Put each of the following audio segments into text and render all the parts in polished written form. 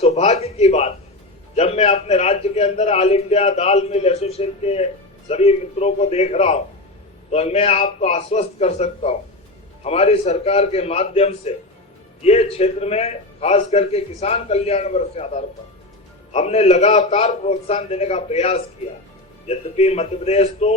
सौभाग्य की बात है, जब मैं अपने राज्य के अंदर ऑल इंडिया दाल मिल एसोसिएशन के सभी मित्रों को देख रहा हूं, तो मैं आपको आश्वस्त कर सकता हूं, हमारी सरकार के माध्यम से ये क्षेत्र में खास करके किसान कल्याण वर्ष के आधार पर हमने लगातार प्रोत्साहन देने का प्रयास किया। यद्यपि मध्य प्रदेश तो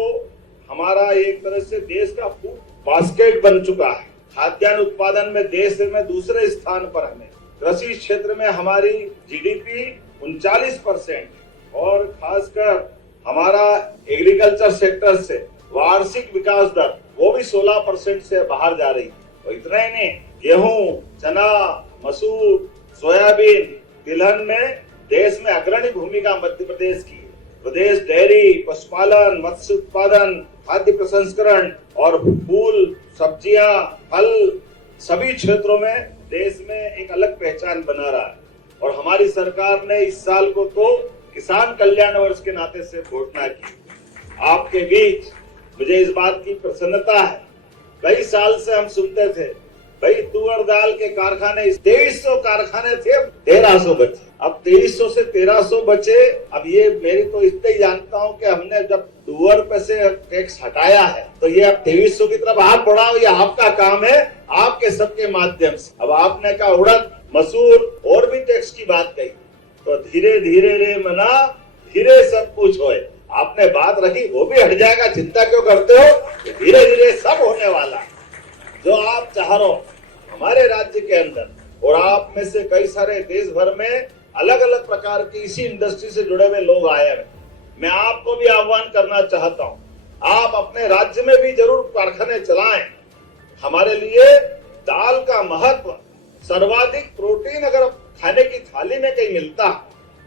हमारा एक तरह से देश का फूड बास्केट बन चुका है, खाद्यान्न उत्पादन में देश में दूसरे स्थान पर हमें, कृषि क्षेत्र में हमारी जीडीपी 39% और खासकर हमारा एग्रीकल्चर सेक्टर से वार्षिक विकास दर वो भी 16% से बाहर जा रही है। और इतना ही नहीं, गेहूं, चना, मसूर, सोयाबीन, तिलहन में देश में अग्रणी भूमिका मध्य प्रदेश की है। प्रदेश डेयरी, पशुपालन, मत्स्य उत्पादन, खाद्य प्रसंस्करण और फूल, सब्जियां, फल सभी क्षेत्रों में देश में एक अलग पहचान बना रहा है। और हमारी सरकार ने इस साल को तो किसान कल्याण वर्ष के नाते से घोषणा की। आपके बीच मुझे इस बात की प्रसन्नता है, कई साल से हम सुनते थे भाई तुअर दाल के कारखाने 2300 कारखाने थे, 1300 बचे। अब 2300 से 1300 बचे। अब ये मेरी तो इतना ही जानता हूँ कि हमने जब तुअर पे से टैक्स हटाया है तो ये अब 2300 की तरफ आप बढ़ाओ, ये आपका काम है, आपके सबके माध्यम से। अब आपने कहा उड़द, मसूर और भी टैक्स की बात कही, तो धीरे धीरे रे मना धीरे सब कुछ होए। आपने बात रखी वो भी हट जाएगा, चिंता क्यों करते हो, धीरे धीरे सब होने वाला। जो आप चाह रहे हो हमारे राज्य के अंदर और आप में से कई सारे देश भर में अलग अलग प्रकार की इसी इंडस्ट्री से जुड़े हुए लोग आए हैं। मैं आपको भी आह्वान करना चाहता हूं, आप अपने राज्य में भी जरूर कारखाने चलाएं। हमारे लिए दाल का महत्व, सर्वाधिक प्रोटीन अगर खाने की थाली में कहीं मिलता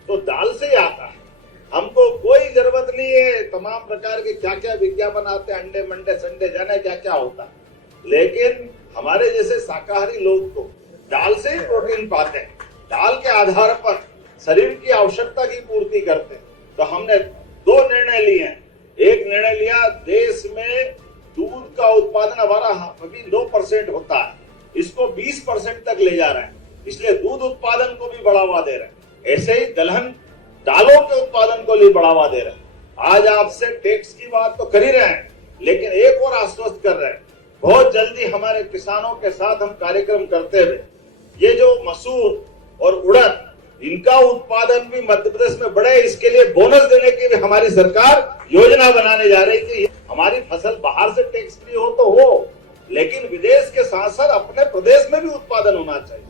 तो दाल से ही आता है। हमको कोई जरूरत नहीं है तमाम प्रकार के क्या क्या विज्ञापन आते हैं, अंडे मंडे संडे जाने क्या क्या होता है, लेकिन हमारे जैसे शाकाहारी लोग तो दाल से ही प्रोटीन पाते हैं, दाल के आधार पर शरीर की आवश्यकता की पूर्ति करते हैं। तो हमने दो निर्णय लिए हैं। एक निर्णय लिया, देश में दूध का उत्पादन हमारा अभी 9% होता है, इसको 20% तक ले जा रहे हैं, इसलिए दूध उत्पादन को भी बढ़ावा दे रहे हैं। ऐसे ही दलहन दालों के उत्पादन को भी बढ़ावा दे रहे हैं। आज आपसे टैक्स की बात तो कर ही रहे हैं, लेकिन एक और आश्वस्त कर रहे हैं, बहुत जल्दी हमारे किसानों के साथ हम कार्यक्रम करते हुए ये जो मसूर और उड़द इनका उत्पादन भी मध्य प्रदेश में बढ़े, इसके लिए बोनस देने की भी हमारी सरकार योजना बनाने जा रही है कि हमारी फसल बाहर से टैक्स फ्री हो तो हो, लेकिन विदेश के साथ साथ अपने प्रदेश में भी उत्पादन होना चाहिए।